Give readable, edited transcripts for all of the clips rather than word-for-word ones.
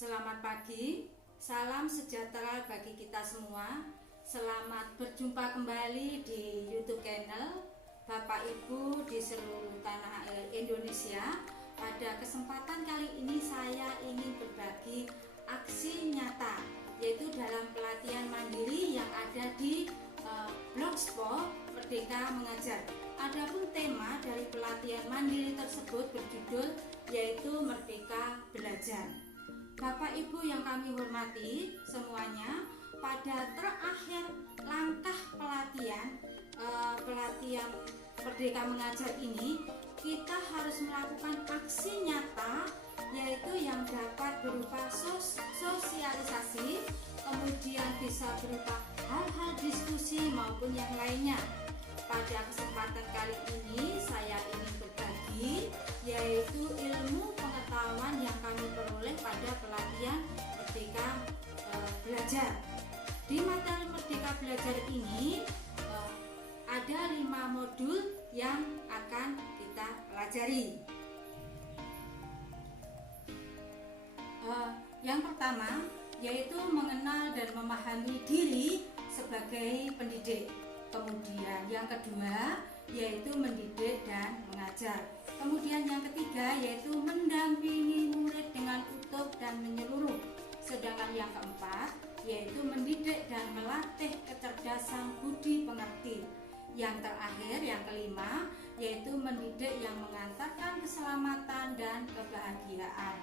Selamat pagi, salam sejahtera bagi kita semua. Selamat berjumpa kembali di YouTube channel Bapak Ibu di seluruh tanah air Indonesia. Pada kesempatan kali ini saya ingin berbagi aksi nyata, yaitu dalam pelatihan mandiri yang ada di Blogspot Merdeka Mengajar. Adapun tema dari pelatihan mandiri tersebut berjudul yaitu Merdeka Belajar. Bapak Ibu yang kami hormati semuanya, pada terakhir langkah pelatihan Merdeka Mengajar ini, kita harus melakukan aksi nyata, yaitu yang dapat berupa sosialisasi, kemudian bisa berupa hal-hal diskusi maupun yang lainnya. Pada kesempatan kali ini saya ingin berbagi yaitu ilmu pengetahuan yang kami peroleh pada pelatihan Merdeka Belajar. Di materi Merdeka Belajar ini ada 5 modul yang akan kita pelajari. Yang pertama yaitu mengenal dan memahami diri sebagai pendidik. Kemudian yang kedua yaitu mendidik dan mengajar. Kemudian yang ketiga yaitu mendampingi murid dengan utuh dan menyeluruh. Sedangkan yang keempat yaitu mendidik dan melatih kecerdasan budi pengerti. Yang terakhir, yang kelima, yaitu mendidik yang mengantarkan keselamatan dan kebahagiaan.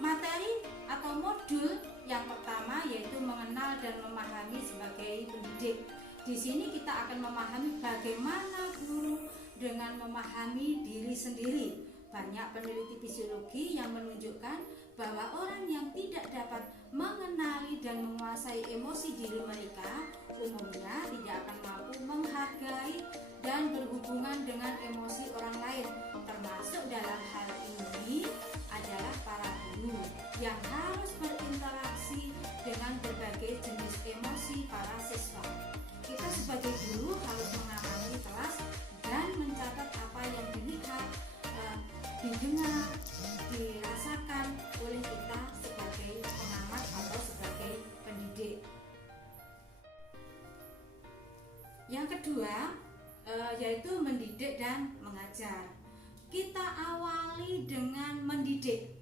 Materi atau modul yang pertama yaitu mengenal dan memahami sebagai pendidik. Di sini kita akan memahami bagaimana guru dengan memahami diri sendiri. Banyak peneliti fisiologi yang menunjukkan bahwa orang yang tidak dapat mengenali dan menguasai emosi diri mereka umumnya tidak akan mampu menghargai dan berhubungan dengan emosi orang lain. Termasuk dalam hal ini adalah para guru yang harus berinteraksi dengan berbagai jenis emosi para siswa. Kita sebagai guru harus mengamati kelas dan mencatat apa yang dilihat, didengar, dirasakan oleh kita sebagai pengamat atau sebagai pendidik. Yang kedua yaitu mendidik dan mengajar. Kita awali dengan mendidik.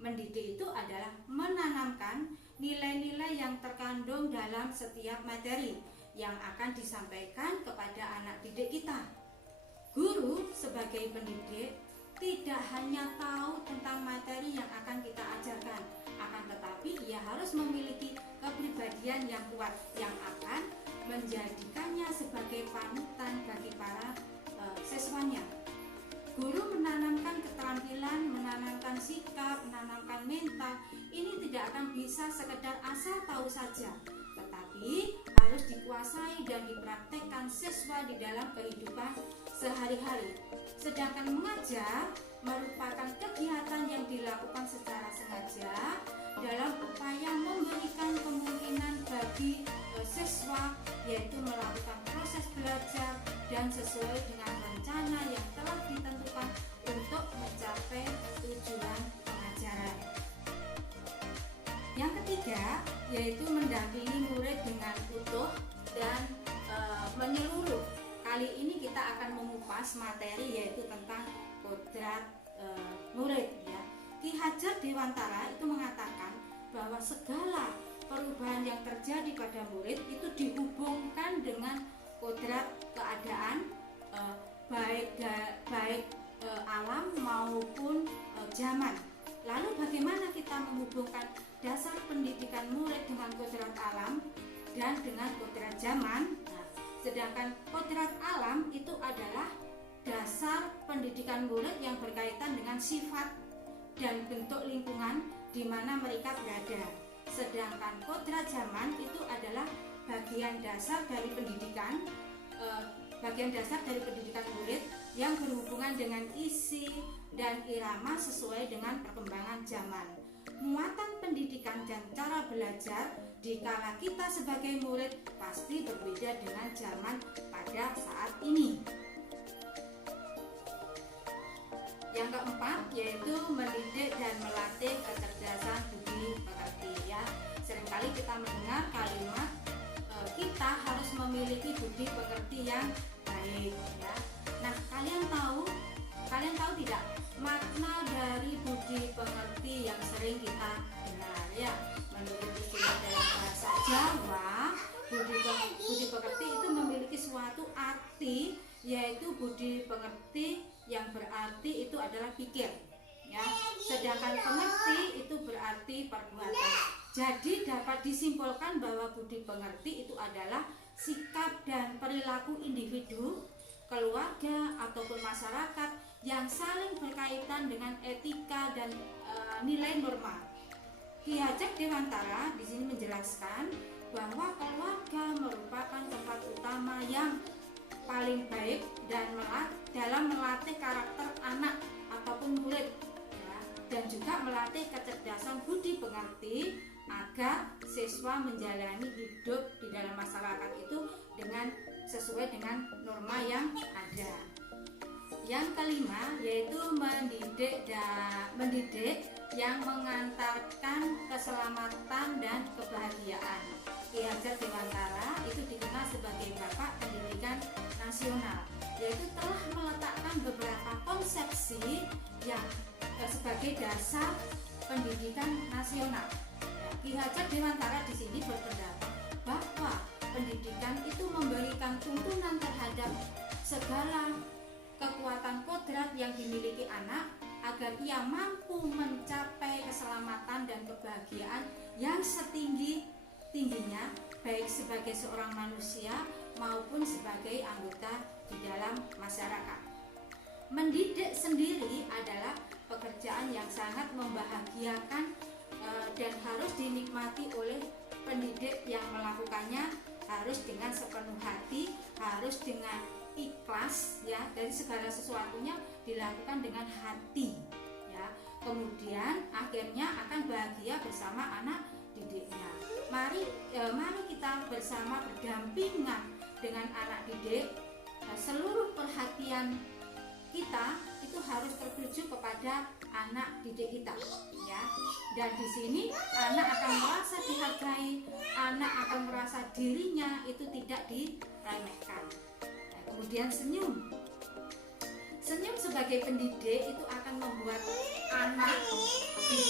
Mendidik itu adalah menanamkan nilai-nilai yang terkandung dalam setiap materi yang akan disampaikan kepada anak didik kita. Guru sebagai pendidik tidak hanya tahu tentang materi yang akan kita ajarkan, akan tetapi ia harus memiliki kepribadian yang kuat yang akan menjadikannya sebagai panutan bagi para siswanya. Guru menanamkan keterampilan, menanamkan sikap, menanamkan mental. Ini tidak akan bisa sekedar asal tahu saja, tetapi harus dikuasai dan dipraktekkan siswa di dalam kehidupan sehari-hari. Sedangkan mengajar merupakan kegiatan yang dilakukan secara sengaja dalam upaya memberikan kemungkinan bagi siswa, yaitu melakukan proses belajar dan sesuai dengan rencana yang telah ditentukan untuk mencapai tujuan pengajaran. Yang ketiga yaitu mendampingi murid dengan utuh dan menyeluruh. Kali ini kita akan mengupas materi yaitu tentang kodrat murid ya. Ki Hajar Dewantara itu mengatakan bahwa segala perubahan yang terjadi pada murid itu dihubungkan dengan kodrat keadaan baik alam maupun zaman. Lalu bagaimana kita menghubungkan dasar pendidikan murid dengan kodrat alam dan dengan kodrat zaman? Nah, sedangkan kodrat alam itu adalah dasar pendidikan murid yang berkaitan dengan sifat dan bentuk lingkungan di mana mereka berada. Sedangkan kodrat zaman itu adalah bagian dasar dari pendidikan murid yang berhubungan dengan isi dan irama sesuai dengan perkembangan zaman. Muatan pendidikan dan cara belajar dikala kita sebagai murid pasti berbeda dengan zaman pada saat ini. Yang keempat yaitu mendidik dan melatih kecerdasan budi pekerti yang baik ya. Nah, kalian tahu tidak makna dari budi pekerti yang sering kita dengar ya? Menurut istilah dalam bahasa Jawa, budi pekerti itu memiliki suatu arti, yaitu budi pekerti yang berarti itu adalah pikir ya, sedangkan pengerti itu berarti perbuatan. Jadi dapat disimpulkan bahwa budi pengerti itu adalah sikap dan perilaku individu, keluarga ataupun masyarakat yang saling berkaitan dengan etika dan nilai norma. Ki Hajat Dewantara di sini menjelaskan bahwa keluarga merupakan tempat utama yang paling baik dalam melatih karakter anak ataupun murid ya, dan juga melatih kecerdasan budi pengerti agar siswa menjalani hidup di dalam masyarakat itu sesuai dengan norma yang ada. Yang kelima yaitu mendidik yang mengantarkan keselamatan dan kebahagiaan. Ki Hajat Dewantara itu dikenal sebagai Bapak Pendidikan Nasional, yaitu telah meletakkan beberapa konsepsi yang sebagai dasar pendidikan nasional. Ki Hajat Dewantara di sini berpendapat bahwa pendidikan itu memberikan tuntunan terhadap segala kekuatan kodrat yang dimiliki anak agar ia mampu mencapai keselamatan dan kebahagiaan yang setinggi-tingginya, baik sebagai seorang manusia maupun sebagai anggota di dalam masyarakat. Mendidik sendiri adalah pekerjaan yang sangat membahagiakan dan harus dinikmati oleh pendidik yang melakukannya, harus dengan sepenuh hati, harus dengan ikhlas ya, dari segala sesuatunya dilakukan dengan hati ya. Kemudian akhirnya akan bahagia bersama anak didiknya. Mari kita bersama berdampingan dengan anak didik. Seluruh perhatian kita itu harus tertuju kepada anak didik kita ya. Dan di sini anak akan merasa dihargai, anak akan merasa dirinya itu tidak diremehkan. Kemudian senyum sebagai pendidik itu akan membuat anak di